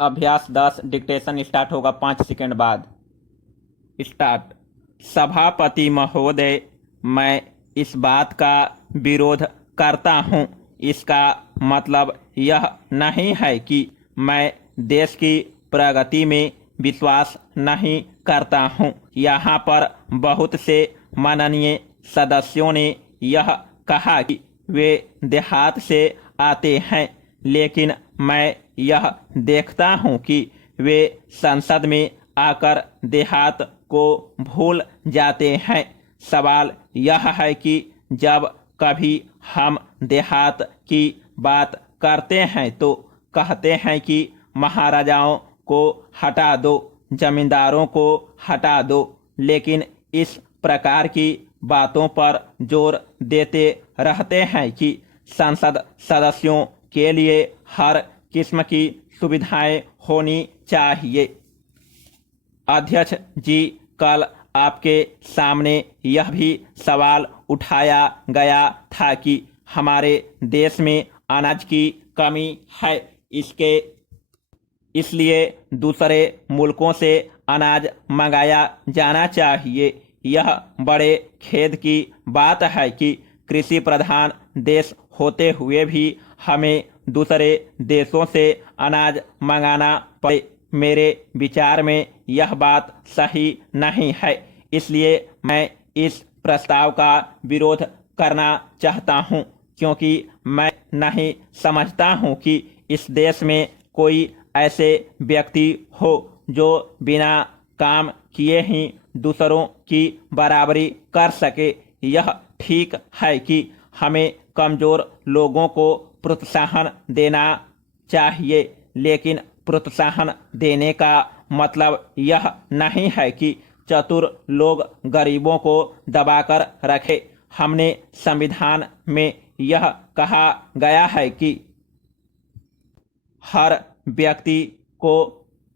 अभ्यास 10 dictation start होगा 5 second बाद। स्टार्ट। सभापति महोदय, मैं इस बात का विरोध करता हूं। इसका मतलब यह नहीं है कि मैं देश की प्रगति में विश्वास नहीं करता हूं। यहाँ पर बहुत से माननीय सदस्यों ने यह कहा कि वे देहात से आते हैं, लेकिन मैं यह देखता हूं कि वे संसद में आकर देहात को भूल जाते हैं। सवाल यह है कि जब कभी हम देहात की बात करते हैं तो कहते हैं कि महाराजाओं को हटा दो, जमींदारों को हटा दो, लेकिन इस प्रकार की बातों पर जोर देते रहते हैं कि संसद सदस्यों के लिए हर किस्म की सुविधाएं होनी चाहिए। अध्यक्ष जी, कल आपके सामने यह भी सवाल उठाया गया था कि हमारे देश में अनाज की कमी है, इसलिए दूसरे मुल्कों से अनाज मंगाया जाना चाहिए। यह बड़े खेद की बात है कि कृषि प्रधान देश होते हुए भी हमें दूसरे देशों से अनाज मंगाना पड़े। मेरे विचार में यह बात सही नहीं है, इसलिए मैं इस प्रस्ताव का विरोध करना चाहता हूं, क्योंकि मैं नहीं समझता हूं कि इस देश में कोई ऐसे व्यक्ति हो जो बिना काम किए ही दूसरों की बराबरी कर सके। यह ठीक है कि हमें कमजोर लोगों को प्रोत्साहन देना चाहिए, लेकिन प्रोत्साहन देने का मतलब यह नहीं है कि चतुर लोग गरीबों को दबाकर रखे। हमने संविधान में यह कहा गया है कि हर व्यक्ति को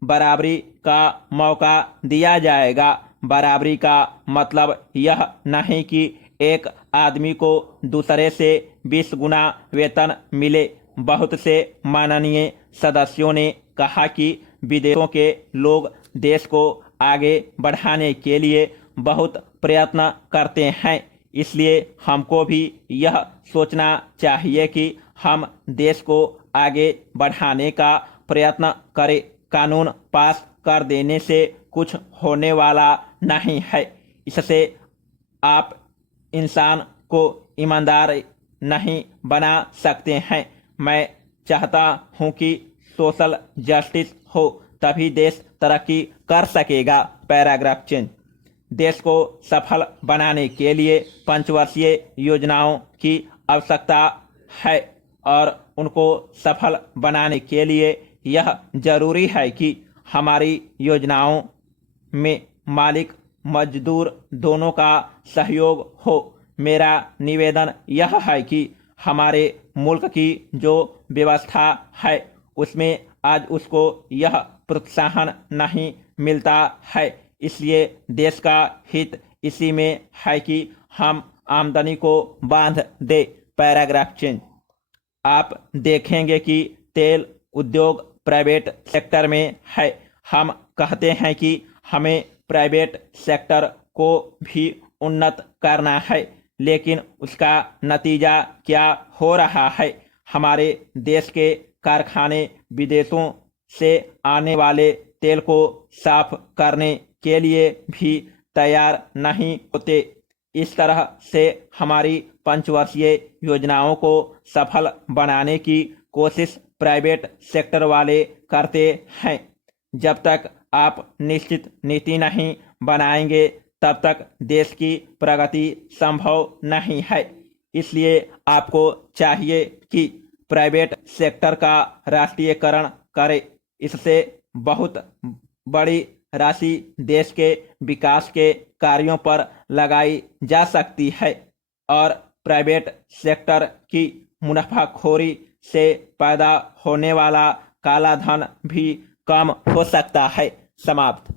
बराबरी का मौका दिया जाएगा। बराबरी का मतलब यह नहीं कि एक आदमी को दूसरे से 20 गुना वेतन मिले। बहुत से माननीय सदस्यों ने कहा कि विदेशों के लोग देश को आगे बढ़ाने के लिए बहुत प्रयत्न करते हैं, इसलिए हमको भी यह सोचना चाहिए कि हम देश को आगे बढ़ाने का प्रयत्न करें। कानून पास कर देने से कुछ होने वाला नहीं है। इससे आप इंसान को ईमानदार नहीं बना सकते हैं। मैं चाहता हूं कि सोशल जस्टिस हो, तभी देश तरक्की कर सकेगा। Paragraph change. देश को सफल बनाने के लिए पंचवर्षीय योजनाओं की आवश्यकता है और उनको सफल बनाने के लिए यह जरूरी है कि हमारी योजनाओं में मालिक मजदूर दोनों का सहयोग हो। मेरा निवेदन यह है कि हमारे मुल्क की जो व्यवस्था है उसमें आज उसको यह प्रोत्साहन नहीं मिलता है, इसलिए देश का हित इसी में है कि हम आमदनी को बांध दे। Paragraph change. आप देखेंगे कि तेल उद्योग प्राइवेट सेक्टर में है। हम कहते हैं कि हमें प्राइवेट सेक्टर को भी उन्नत करना है, लेकिन उसका नतीजा क्या हो रहा है? हमारे देश के कारखाने विदेशों से आने वाले तेल को साफ करने के लिए भी तैयार नहीं होते। इस तरह से हमारी पंचवर्षीय योजनाओं को सफल बनाने की कोशिश प्राइवेट सेक्टर वाले करते हैं। जब तक आप निश्चित नीति नहीं बनाएंगे तब तक देश की प्रगति संभव नहीं है। इसलिए आपको चाहिए कि प्राइवेट सेक्टर का राष्ट्रीयकरण करें। इससे बहुत बड़ी राशि देश के विकास के कार्यों पर लगाई जा सकती है और प्राइवेट सेक्टर की मुनाफाखोरी से पैदा होने वाला काला धन भी कम हो सकता है। समाप्त।